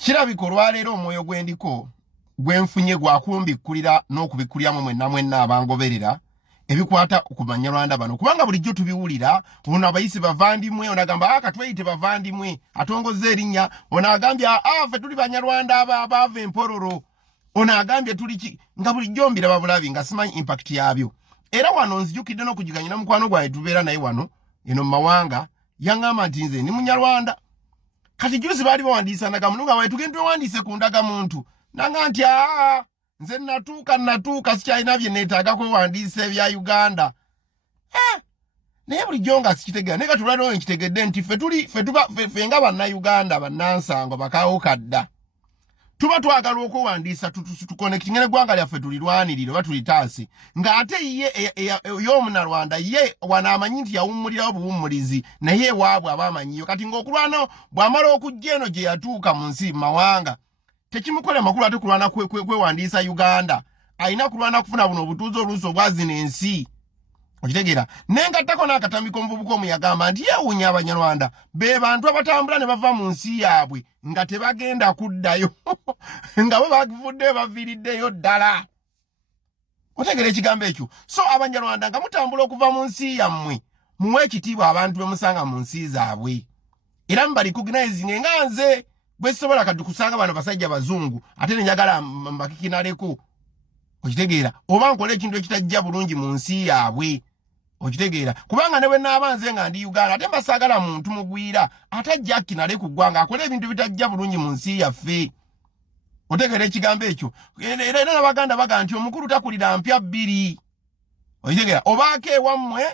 kirabika olwaleero omwoyo gwendiko gwenfunye gwakumbikkulira n'okubikkuliramu mwenna abangoberera ebikwata ku Banyarwanda bano kubanga bulijjo tubiwulira. Ono abayisi bavandimwe, onagamba akatweyite bavandimwe atongozza erinnya, ono agambye ffe tuli Banyarwanda abaava empororo, ono agambye tuli nga bulijjo mbiraba bulabi nga simanyi impact yabyo. Era wano nzijukidde n'okugiganyira mukwano gwange tubeera naye wano eno mu mawanga yaŋŋamba nti nze ni Munyarwanda. Kati juzi baali bawandiisanaga mununga wae tugende twewandiise ku ndagamuntu nanga nti nze natuuka sikyalina bye neetaaga kwewandiisa ebya Uganda. Naye bulijjo nga sikitegera naye katulwaliro nkitegedde nti ffe nga bannayuganda bannansango bakaawoka dda tuba twagala okwewandiisa tukonektingene eggwanga lyaffe tulirwanirire oba tulitaase ng'ate ye y'omunalwanda ye wano amanyi nti yawummulirawo buwummulizi naye ewaabwe aba amanyiyo. Kati ng'okulwana bw'amala okujja eno gye yatuuka mu nsi mawanga tekimukola makulu ate kulwana kwewandiisa Uganda, alina kulwana kufuna buno obutuuzi oluusi obwazina ensi. Okitegeera nengattako n'akatambi k'omuvubuka omu yagamba nti yeewuunya Abanyarwanda be bantu abatambula ne bava mu nsi yaabwe nga tebagenda kuddayo nga bo bavuddeyo baviiriddeyo ddala. Otegeera ekigambo ekyo? So Abanyarwanda nga mutambula okuva mu nsi yammwe muwe ekitiibwa abantu be musanga mu nsi zaabwe era mubarecognizinge nga nze bwe sisobola kati kusanga bano basajja bazungu ate ne njagala mbakikinaleko. Okitegeera oba nkola ekintu ekitajja bulungi mu nsi yaabwe. Okitegeera kubanga ne bwe naabanze nga ndi Uganda ate mbasaagala muntu mugwira atajja akinale ku ggwanga akola ebintu bitajja bulungi mu nsi yaffe. Otegeera ekigambo ekyo? Era n'Abaganda baga nti omukulu takulira mpya bbiri. Okitegeera obaako ewammwe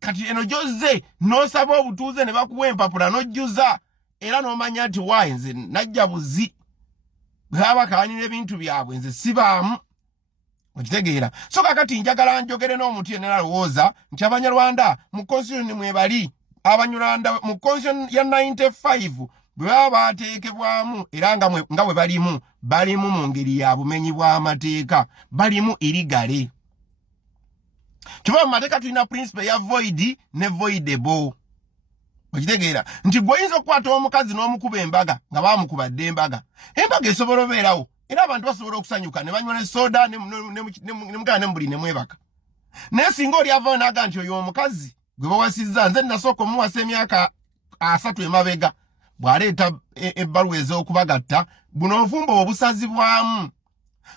kati eno gyozze n'osaba obutuuze ne bakuwa empapula n'ojjuza era n'omanya nti waayi nze najja buzi bwaba kaanira ebintu byabwe nze sibaamu. Okitegeera? So kakati njagala njogere n'omuntu yenna alowooza nti Abanyarwanda mu constitution mwebali. Abanyarwanda mu constitution ya 95 bwe baba bateekebwamu era nga bwe balimu mu ngeri ya bumenyi bw'amateeka, balimu irigale. Kiba mu mateeka tulina principle ya void ne voidable. Okitegeera nti gw'oyinza okukwata omukazi n'omukuba embaga nga baamukubadde embaga esobola obeerawo era abantu basobola okusanyuka ne banywa ne soda ne mugana ne mbuli ne mwebaka. Naye singa oli avaayo n'aga nti oyo omukazi gwe bawasizza nze nasooka omuwasa emyaka 3 emabega bw'aleeta ebbaluwa ez'okubagatta buno obufumbo obusazibwamu.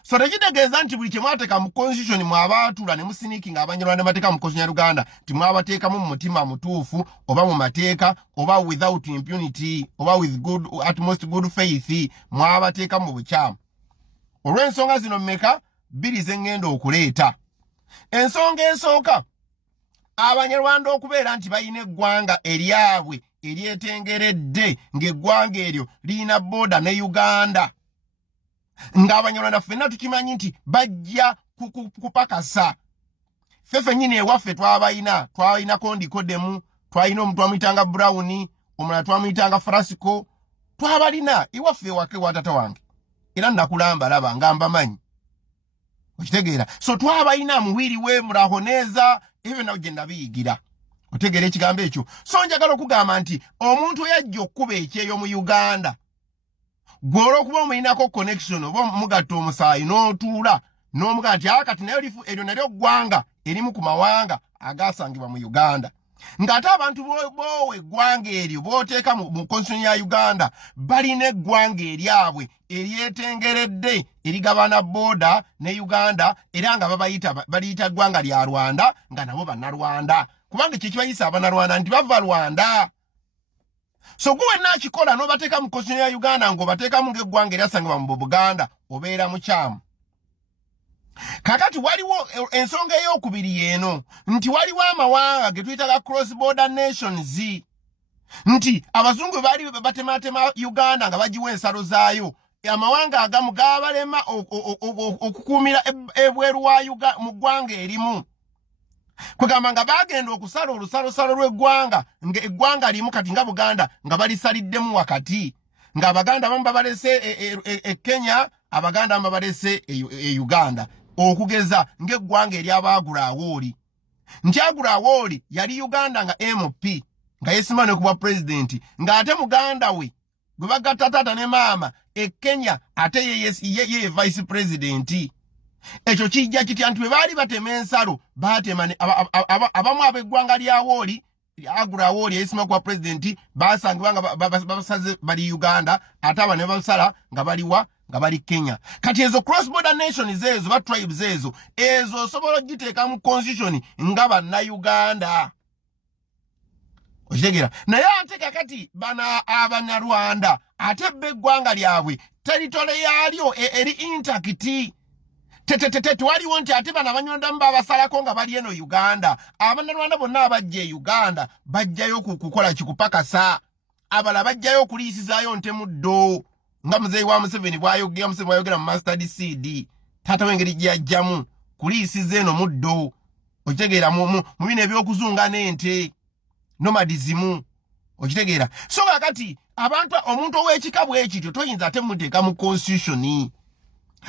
So tekitegeeza nti buli kye mwateeka mu constitution mwabaatula ne musiniikinga Abanyarwanda mateeka mu constitution ya Uganda timwabateekamu mu mutima mutuufu oba mu mateeka oba without impunity oba with utmost good faith mwabateeka mu bukyamu. Olw'ensonga zino mmeka bbiri ze ngenda okuleeta. Ensonga esooka Abanyarwanda okubeera nti balina eggwanga eryabwe eryetengeredde ng'eggwanga eryo lirina booda ne Uganda. Ng'Abanyarwanda ffenna tukimanyi nti bajja kupakasa. Ffe nnyini ewaffe twalina Kondikodemu, twalina omuntu amuyitanga Brown, omulala twamuyitanga Frasco, twabalina ewaffe ewaka ewa taata wange. Era nakulamba laba nga mbamanyi. Okitegeera? So twabalina muwiri we Murahoneza ebyo nawe gye nabiyigira. Otegeera ekigambo ekyo? So njagala okugamba nti omuntu yajja okkuba ekyeyo mu Uganda gw'olwo okuba omuyinako connection oba mugatta omusaayi n'otuula n'omugaa nti kati naye eryo nalyo ggwanga erimu ku mawanga agaasangibwa mu Uganda. Ng'ate abantu boowe eggwanga eryo booteeka mu constitution ya Uganda balina eggwanga eryabwe eryetengeredde erigabana booda ne Uganda era nga baliyita ggwanga lya Rwanda nga nabo bannarwanda kubanga ekyo kibayisa abannarwanda nti bava Rwanda. So gwe nakikola n'obateeka mu constitution ya Uganda ng'obateekamu ng'eggwanga eryasangibwa mu Buganda obeera mukyamu. Kakati waliwo ensonga ey'okubiri eno nti waliwo amawanga ge tuyitaga cross border nations nti abazungu baali batematema Uganda nga bagiwa ensalo zaayo amawanga agamu gaabalema okukuumira ebweru mu ggwanga erimu. Kwegamba nga bagenda okusala olusalosalo lw'eggwanga ng'eggwanga limu kati nga Buganda nga balisaliddemu wakati ng'Abaganda abamu babalese e Kenya Abaganda abamu babalese e Uganda okugeza ng'eggwanga ery'abaagula awooli. Nti agula awooli yali Uganda nga MP nga yeesiima ne kuba pulezidenti ng'ate muganda we gwe bagatta tata ne maama Kenya ate ye vice president. Ekyo kijja kitya nti bwe baali batema ensalo baatema abamu ab'eggwanga lya Wooli Agura Wooli eyisima kwa president basangibwa nga basaze bali Uganda ate aba ne basala nga baliwa nga bali Kenya. Kati ezo cross border nations ezo ba tribes ezo osobola ogiteeka mu constitution nga bannayuganda. Okitegera naye ate kakati bana Abanyarwanda ate b'eggwanga lyabwe territory yalyo eri intact. Twaliwo nti ate bano abanyondamu babasalako nga bali eno Uganda. Abannarwanda bonna abajja e Uganda bajjayo kukola kikupakasa. Abala bajjayo okuliisizaayo ntemuddo nga muzeeyi wa Museveni bw'ayogera mu Mustard Seed. Taata w'engeri gy'ajjamu kuliisiza eno muddo. Okitegeera mu bino eby'okuzunga n'ente nomadism. Okitegeera so kakati omuntu ow'ekika bwe kityo toyinza ate muteeka mu constitution.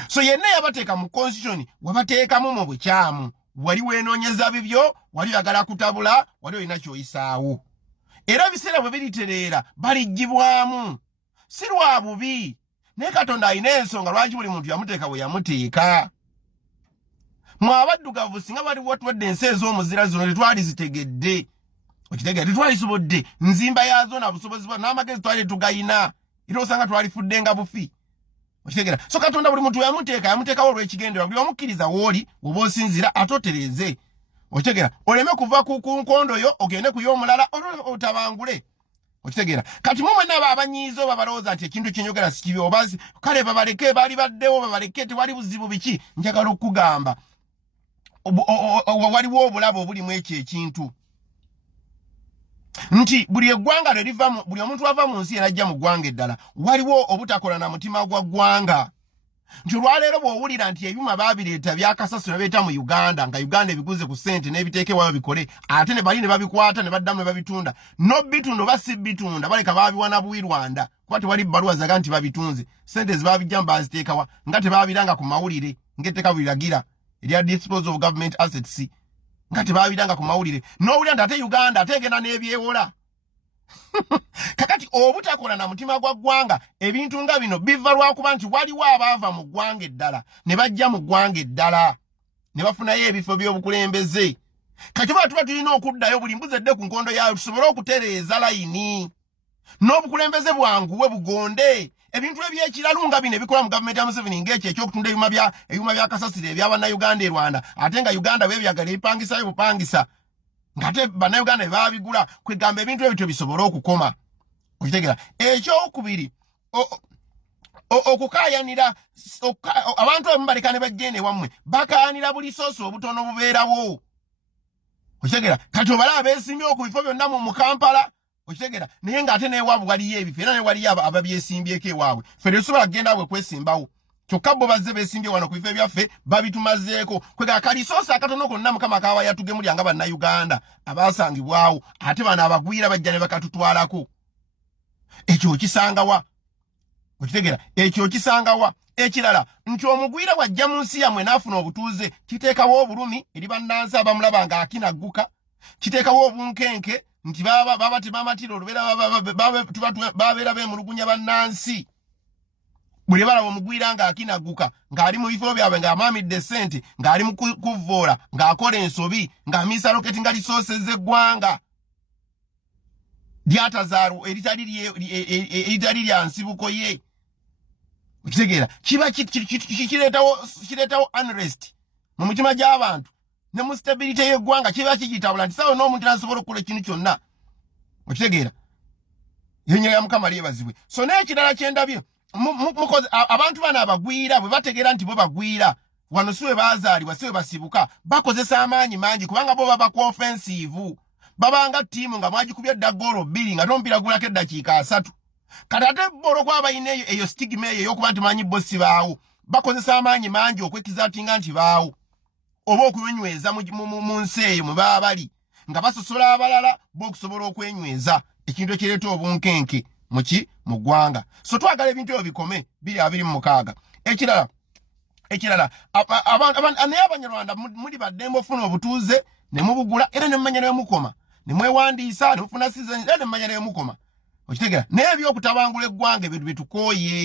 So yenna yabateeka mu constitution wabateekamu mu bukyamu. Wali weenoonyeza bibyo, wali oyagala kutabula, wali olina ky'oyisaawo. Era ebiseera bwe biritereera balijjibwamu. Si lwa bubi. Naye Katonda alina ensonga lwaki buli muntu yamuteeka bwe yamuteeka. Mwe abaddugavu singa waliwo tuwadde ensi ez'omuzira zino tetwali zitegedde. Okitegeera tetwali sobodde nzimba yazo na busobozi n'amagezi twali tugayina. Era osanga twalifudde nga bufi. Okitegeera so Katonda buli muntu yamuteekawo olw'ekigendera buli omukkiriza wooli oba osinzira atotereze. Okitegeera oleme kuva ku nkondo yo ogende ku y'omulala otabangule. Okitegeera kati mwe mwenna abanyiiza oba balowooza nti ekintu kyenyogera si kibi oba kale babaleke baali baddewo babaleke tewali buzibu biki. Njagala okugamba waliwo obulabe obulimu ekyo ekintu nti buli eggwanga buli omuntu ava mu nsi yenajja mu ggwanga eddala waliwo obutakola na mutima gwa ggwanga. Nti olwaleero bw'owulira nti ebyuma baabireeta byakasasiro beeta mu Uganda nga Uganda ebiguze ku ssente n'ebiteekebwayo bikole ate ne bali ne babikwata ne baddamu ne babitunda no bitunda oba si bitunda baleka baabiwana buwi Rwanda kuba tewali bbaluwa zaga nti babitunze ssente ezibaabijjamu baaziteekawa nga tebaabiranga ku mawulire ng'etteeka bwiragira erya disposal of government assets nga tebaabiranga ku mawulire n'owulira nti ate Uganda ateegenda n'ebyewola. Kakati obutakola na mutima gwa ggwanga ebintu nga bino biva lwakuba nti waliwo abaava mu ggwanga eddala ne bajja mu ggwanga eddala ne bafunayo ebifo by'obukulembeze. Kati oba tuba tulina okuddayo buli mbuzi edde ku nkondo yayo tusobole okutereeza layini n'obukulembeze bwanguwe bugonde. Ebintu eby'ekiralu nga bino ebikola mu gavumenti ya Museveni ng'ekyo ekyokutunda ebyuma bya kasasiro eby'abannayuganda e Rwanda ate nga Uganda beebyagala ebipangisayo bupangisa ngate bannayuganda be baabigula kwegamba ebintu ebyo bisobole okukoma. Okitegeera ekyokubiri okukaayanira abantu abamu baleka ne bajja eno ewammwe bakaayanira buli soosi obutono bubeerawo. Okitegeera kati obala abeesimbyewo ku bifo byonna mu Kampala. Okitegeera naye ng'ate n'ewaabwe waliyo ebifo era ne waliyo ababyesimbyeko ewaabwe ffe tetusobola kugenda bwe kwesimbawo kyokka bo bazze beesimbye wano ku bifo byaffe babitumazeeko kwegala kalisoosi akatono konna Mukama kawa yatugemulya nga bannayuganda abaasangibwawo ate bano abagwira bajja ne bakatutwalako. Ekyo okisangawa. Okitegeera ekyo okisangawa. Ekirala nti omugwira bw'ajja mu nsi yammwe n'afuna obutuuze kiteekawo obulumi eri bannansi abamulaba ng'akinagguka kiteekawo obunkenke nti baba temamatira olubeera babeera beemulugunya bannansi buli balaba omugwira ng'akinagguka ng'ali mu bifo byabwe ng'amaamidde ssente ng'ali mu kuvvoola ng'akola ensobi ng'amiisa loketi nga lisoosezza eggwanga lyatazaalu eritali lya nsibuko ye. Okitegeera kiba kireetawo unrest mu mitima gy'abantu ne mu stability y'eggwanga kiba kigitabula nti sawa n'omuntu nasobola okukola ekintu kyonna. Okitegeera yennyera ya Mukama lyebazibwe. So n'ekirala kyendabye abantu bano abagwira bwe bategeera nti bo bagwira wano si we baazaalibwa si we basibuka bakozesa amaanyi mangi kubanga bo baba ku offensive babanga ttiimu nga mwagikubya dda goolo 2 nga tompiragulako eddakiika 3 kati ate bolo kwaba ine eyo stigma eyo y'okuba nti manyi bo si baawo bakozesa amaanyi mangi okwekizatinga nti baawo oba okwenyweza mu nsi eyo mwe baba bali nga basosola abalala bo okusobola okwenyweza ekintu ekireeta obunkenke mu ggwanga. So twagala ebintu ebyo bikome 2026. Ekirala naye Abanyarwanda muli baddembe ofuna obutuuze ne mubugula era ne mumanya ne mukoma ne mwewandiisa ne mufuna season era ne mumanya ne mukoma okitegera nebyo okutabangula eggwanga ebintu bitukoye